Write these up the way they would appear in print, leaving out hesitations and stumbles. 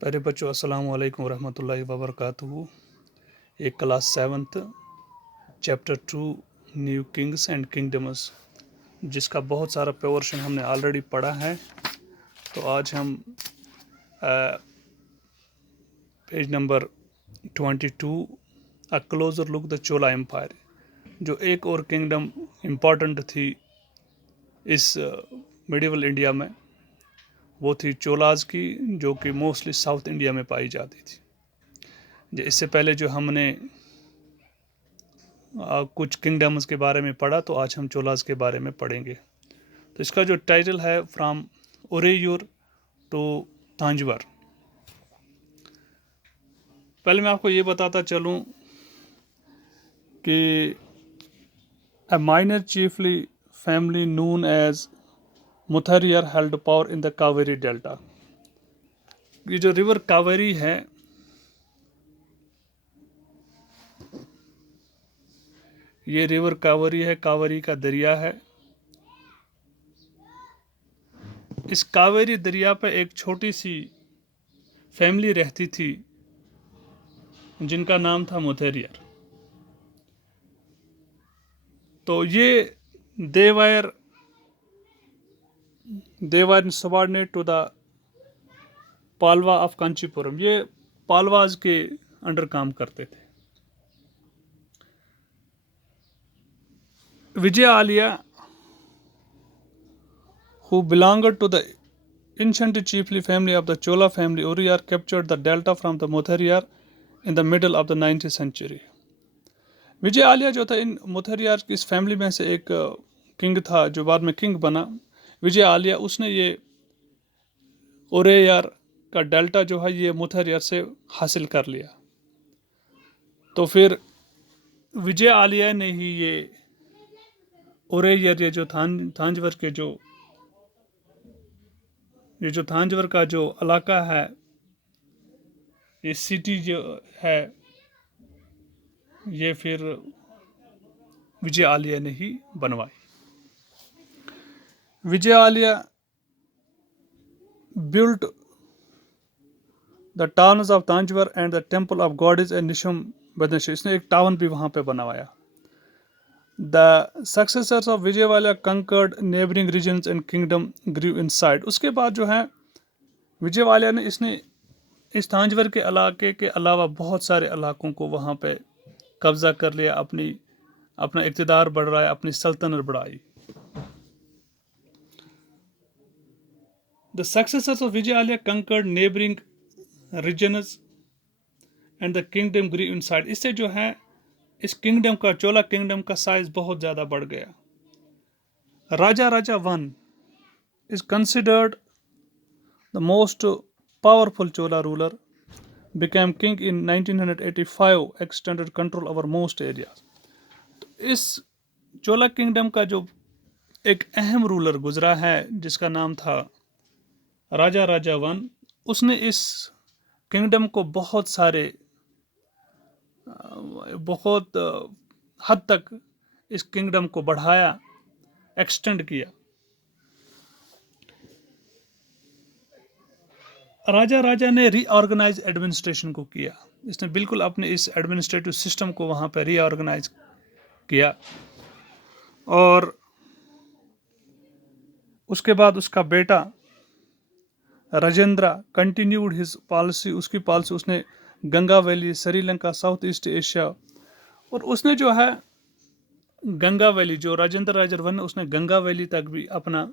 प्यारे बच्चों, अस्सलाम वालेकुम वरहमतुल्लाहि वबरकातुहू। एक class 7th chapter 2 new Kings and kingdoms, जिसका बहुत सारा पोर्शन हमने ऑलरेडी पढ़ा है। तो आज हम page number 22 a closer look the Chola empire, जो एक और किंगडम इम्पॉर्टेंट थी इस मिडिवल इंडिया में, वो थी चोलाज की, जो कि मोस्टली साउथ इंडिया में पाई जाती थी। इससे पहले जो हमने कुछ किंगडम्स के बारे में पढ़ा, तो आज हम चोलाज के बारे में पढ़ेंगे। तो इसका जो टाइटल है फ्रॉम ओरेयूर टू तांजवर। पहले मैं आपको ये बताता चलूं कि a minor chiefly family known as मुथरियर held power in the Kaveri delta. ये जो रिवर कावेरी है, ये रिवर कावेरी है, कावेरी का दरिया है। इस कावेरी दरिया पे एक छोटी सी फैमिली रहती थी जिनका नाम था मुथरियर। तो ये they were subordinate to the Pallava of Kanchipuram. ये पालवाज के अंडर काम करते थे। विजय Alia, who belonged to the ancient chiefly family of the Chola family, Oriyar captured the delta from the Muthariar in the middle of the 19th century. विजय आलिया जो था इन मुथरियार की इस family में से एक किंग था, जो बाद में किंग बना। विजय आलिया, उसने ये ओरेयार का डेल्टा जो है ये मुथरियार से हासिल कर लिया। तो फिर विजय आलिया ने ही ये ओरेयार, ये जो थांजवर के ये जो थांजवर का जो इलाका है, ये सिटी जो है, ये फिर विजय आलिया ने ही बनवाई। Vijayalaya built the towns of Thanjavur and the temple of goddess and Nisumbhasudani. इसने एक टाउन भी वहां पे बनवाया। The successors of Vijayalaya conquered neighbouring regions and kingdom grew in size. उसके बाद जो है विजय वालिया ने इसने इस तांजवर के इलाके के अलावा बहुत सारे इलाकों को वहां पे कब्जा कर लिया, अपना इक़्तिदार बढ़ाया, अपनी सल्तनत बढ़ाई। The successors of Vijayalaya conquered neighbouring regions and the kingdom grew in size. इससे जो है इस किंगडम का, चोला किंगडम का साइज बहुत ज्यादा बढ़ गया। Raja one is considered the most powerful Chola ruler, became king in 1985, extended control over most areas। तो इस चोला किंगडम का जो एक अहम रूलर गुजरा है, जिसका नाम था राजा वन, उसने इस किंगडम को बहुत हद तक इस किंगडम को बढ़ाया, एक्सटेंड किया। राजा ने रीऑर्गेनाइज एडमिनिस्ट्रेशन को किया। इसने बिल्कुल अपने इस एडमिनिस्ट्रेटिव सिस्टम को वहां पर रीऑर्गेनाइज किया। और उसके बाद उसका बेटा राजेंद्र कंटिन्यूड हिज पॉलिसी। उसकी पॉलिसी, उसने Ganga valley, Sri Lanka, south east Asia, और उसने जो है गंगा वैली, जो राजा वन, उसने गंगा वैली तक भी अपना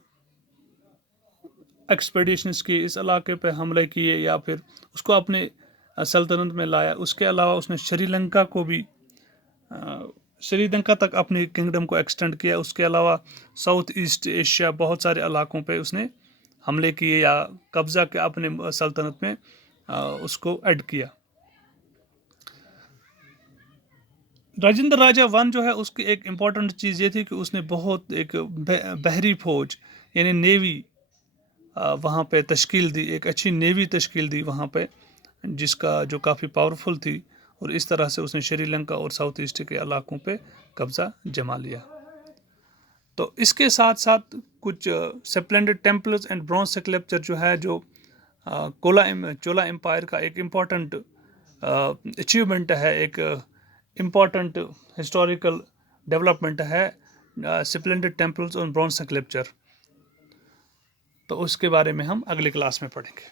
एक्सपेडिशंस की, इस इलाके पे हमले किए या फिर उसको अपने सल्तनत में लाया। उसके अलावा उसने श्रीलंका को भी, श्रीलंका तक अपनी किंगडम को एक्सटेंड किया। उसके अलावा साउथ ईस्ट एशिया बहुत सारे इलाकों पे उसने हमले किए या कब्जा के अपने सल्तनत में उसको ऐड किया। राजेंद्र राजा वन जो है, उसकी एक इम्पॉर्टेंट चीज़ ये थी कि उसने बहुत एक बहरी फौज यानी नेवी वहाँ पे तश्कील दी, एक अच्छी नेवी तश्कील दी वहाँ पे, जिसका जो काफ़ी पावरफुल थी। और इस तरह से उसने श्रीलंका और साउथ ईस्ट के इलाकों पे कब्जा जमा लिया। तो इसके साथ साथ कुछ splendid temples and bronze sculpture जो है, जो चोला एम्पायर का एक इम्पॉर्टेंट अचीवमेंट है, एक इम्पॉर्टेंट हिस्टोरिकल डेवलपमेंट है स्प्लेंडेड टेम्पल्स और ब्रॉन्ज स्कल्पचर। तो उसके बारे में हम अगली क्लास में पढ़ेंगे।